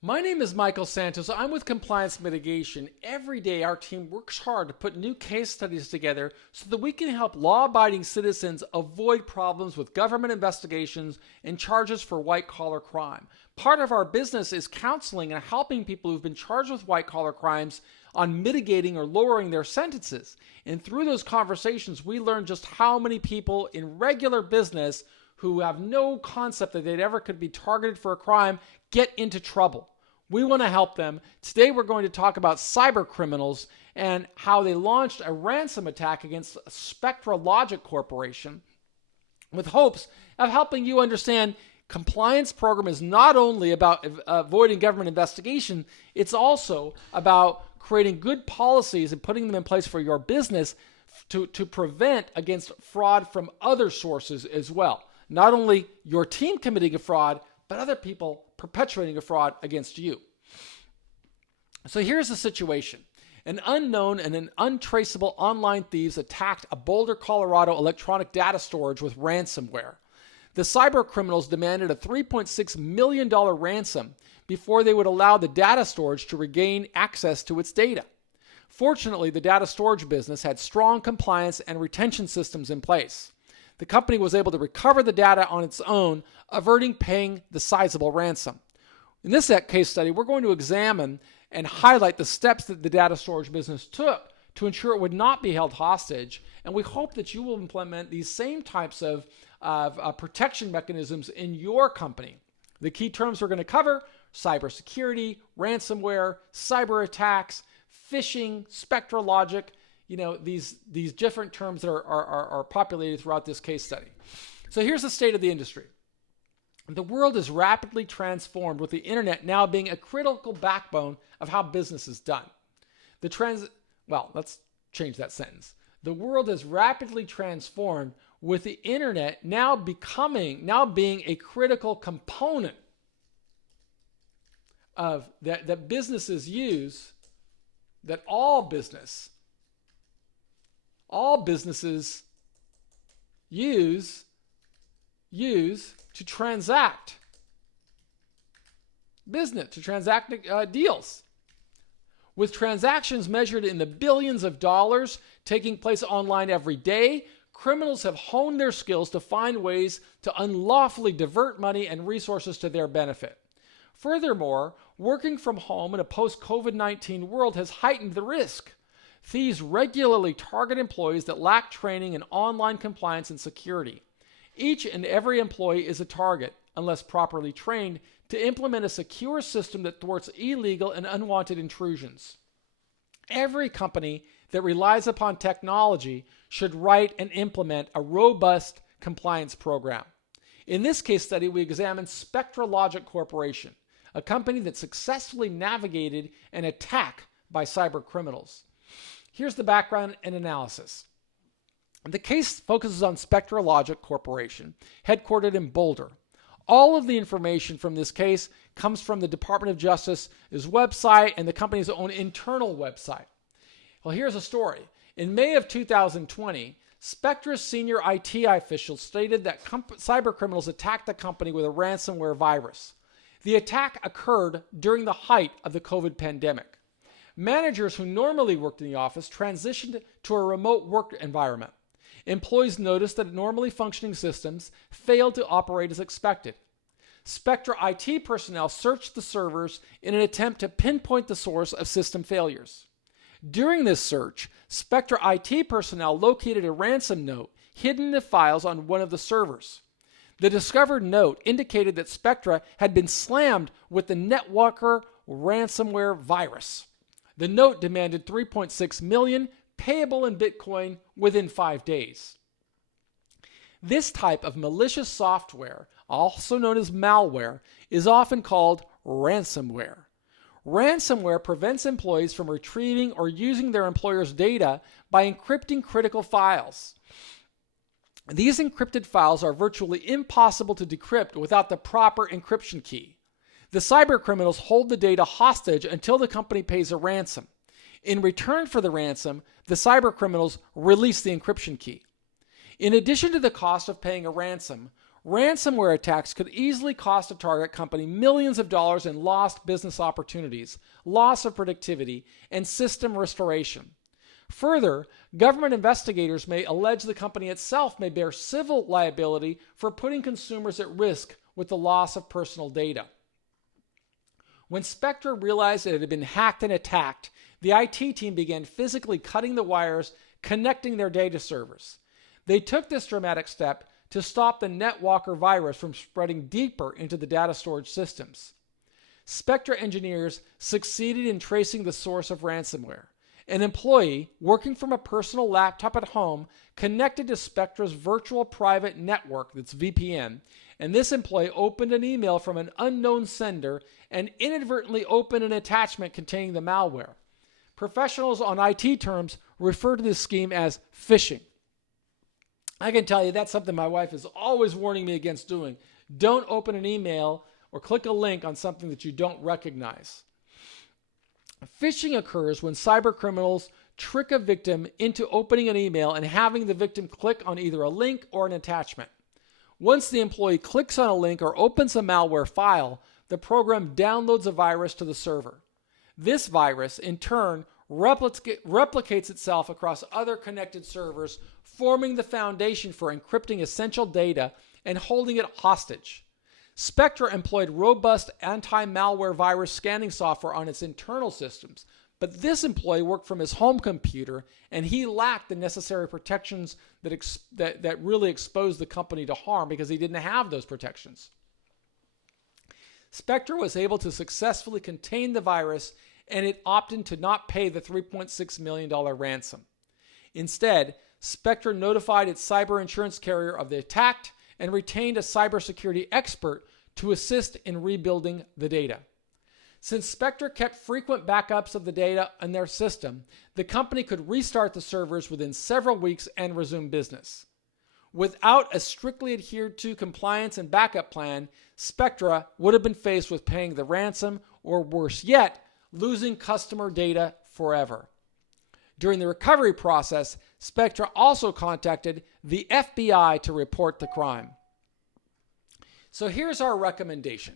My name is Michael Santos. I'm with Compliance Mitigation. Every day, our team works hard to put new case studies together so that we can help law-abiding citizens avoid problems with government investigations and charges for white-collar crime. Part of our business is counseling and helping people who've been charged with white-collar crimes on mitigating or lowering their sentences. And through those conversations, we learn just how many people in regular business who have no concept that they'd ever could be targeted for a crime get into trouble. We want to help them. Today we're going to talk about Cybercriminals and how they launched a ransom attack against Spectra IT Corporation with hopes of helping you understand compliance program is not only about avoiding government investigation, it's also about creating good policies and putting them in place for your business to prevent against fraud from other sources as well. Not only your team committing a fraud, but other people perpetuating a fraud against you. So here's the situation. An unknown and an untraceable online thieves attacked a Boulder, Colorado electronic data storage with ransomware. The cybercriminals demanded a $3.6 million ransom before they would allow the data storage to regain access to its data. Fortunately, the data storage business had strong compliance and retention systems in place. The company was able to recover the data on its own, averting paying the sizable ransom. In this case study, we're going to examine and highlight the steps that the data storage business took to ensure it would not be held hostage, and we hope that you will implement these same types of protection mechanisms in your company. The key terms we're going to cover: cybersecurity, ransomware, cyber attacks, phishing, Spectra logic. These different terms that are populated throughout this case study. So here's the state of the industry. The world is rapidly transformed, with the internet now being a critical backbone of how business is done. Let's change that sentence. The world is rapidly transformed, with the internet now being a critical component of that businesses use, that all businesses use to transact deals. With transactions measured in the billions of dollars taking place online every day, criminals have honed their skills to find ways to unlawfully divert money and resources to their benefit. Furthermore, working from home in a post-COVID-19 world has heightened the risk. Thieves regularly target employees that lack training in online compliance and security. Each and every employee is a target, unless properly trained, to implement a secure system that thwarts illegal and unwanted intrusions. Every company that relies upon technology should write and implement a robust compliance program. In this case study, we examined Spectra IT Corporation, a company that successfully navigated an attack by cybercriminals. Here's the background and analysis. The case focuses on Spectra IT Corporation, headquartered in Boulder. All of the information from this case comes from the Department of Justice's website and the company's own internal website. Well, here's a story. In May of 2020, Spectra's senior IT officials stated that cybercriminals attacked the company with a ransomware virus. The attack occurred during the height of the COVID pandemic. Managers who normally worked in the office transitioned to a remote work environment. Employees noticed that normally functioning systems failed to operate as expected. Spectra IT personnel searched the servers in an attempt to pinpoint the source of system failures. During this search, Spectra IT personnel located a ransom note hidden in the files on one of the servers. The discovered note indicated that Spectra had been slammed with the Netwalker ransomware virus. The note demanded $3.6 million, payable in Bitcoin, within 5 days. This type of malicious software, also known as malware, is often called ransomware. Ransomware prevents employees from retrieving or using their employer's data by encrypting critical files. These encrypted files are virtually impossible to decrypt without the proper encryption key. The cybercriminals hold the data hostage until the company pays a ransom. In return for the ransom, the cybercriminals release the encryption key. In addition to the cost of paying a ransom, Ransomware attacks could easily cost a target company millions of dollars in lost business opportunities, loss of productivity, and system restoration. Further, government investigators may allege the company itself may bear civil liability for putting consumers at risk with the loss of personal data. When Spectra realized it had been hacked and attacked, the IT team began physically cutting the wires connecting their data servers. They took this dramatic step to stop the Netwalker virus from spreading deeper into the data storage systems. Spectra engineers succeeded in tracing the source of ransomware. An employee working from a personal laptop at home connected to Spectra's virtual private network, that's VPN, and this employee opened an email from an unknown sender and inadvertently opened an attachment containing the malware. Professionals on IT terms refer to this scheme as phishing. I can tell you that's something my wife is always warning me against doing. Don't open an email or click a link on something that you don't recognize. Phishing occurs when cybercriminals trick a victim into opening an email and having the victim click on either a link or an attachment. Once the employee clicks on a link or opens a malware file, the program downloads a virus to the server. This virus, in turn, replicates itself across other connected servers, forming the foundation for encrypting essential data and holding it hostage. Spectra employed robust anti-malware virus scanning software on its internal systems, but this employee worked from his home computer and he lacked the necessary protections that really exposed the company to harm because he didn't have those protections. Spectra was able to successfully contain the virus and it opted to not pay the $3.6 million ransom. Instead, Spectra notified its cyber insurance carrier of the attack and retained a cybersecurity expert to assist in rebuilding the data. Since Spectra kept frequent backups of the data in their system, the company could restart the servers within several weeks and resume business. Without a strictly adhered to compliance and backup plan, Spectra would have been faced with paying the ransom or, worse yet, losing customer data forever. During the recovery process, Spectra also contacted the FBI to report the crime. So here's our recommendation.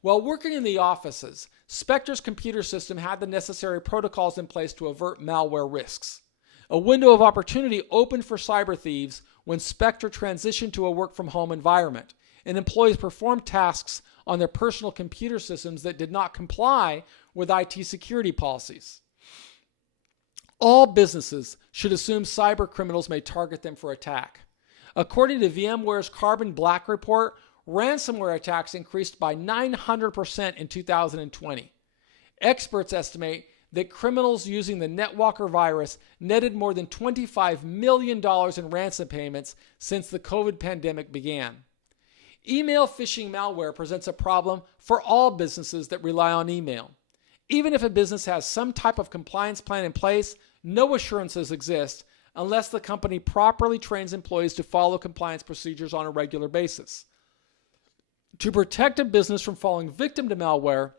While working in the offices, Spectra's computer system had the necessary protocols in place to avert malware risks. A window of opportunity opened for cyber thieves when Spectra transitioned to a work-from-home environment, and employees performed tasks on their personal computer systems that did not comply with IT security policies. All businesses should assume cyber criminals may target them for attack. According to VMware's Carbon Black report, ransomware attacks increased by 900% in 2020. Experts estimate that criminals using the Netwalker virus netted more than $25 million in ransom payments since the COVID pandemic began. Email phishing malware presents a problem for all businesses that rely on email. Even if a business has some type of compliance plan in place, no assurances exist unless the company properly trains employees to follow compliance procedures on a regular basis. To protect a business from falling victim to malware,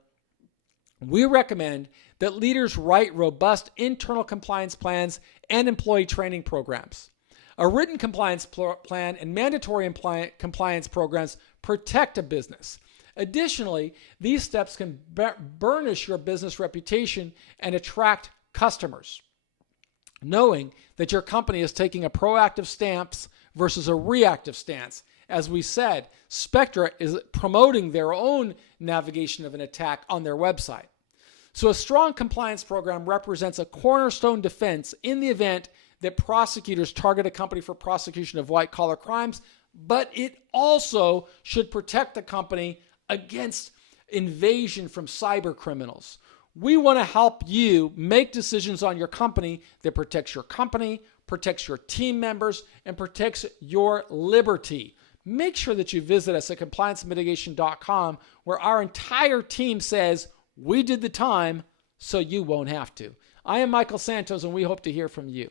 we recommend that leaders write robust internal compliance plans and employee training programs. A written compliance plan and mandatory compliance programs protect a business. Additionally, these steps can burnish your business reputation and attract customers. Knowing that your company is taking a proactive stance versus a reactive stance. As we said, Spectra is promoting their own navigation of an attack on their website. So a strong compliance program represents a cornerstone defense in the event that prosecutors target a company for prosecution of white-collar crimes, but it also should protect the company against invasion from cyber criminals. We want to help you make decisions on your company that protects your company, protects your team members, and protects your liberty. Make sure that you visit us at compliancemitigation.com, where our entire team says, we did the time, so you won't have to. I am Michael Santos, and we hope to hear from you.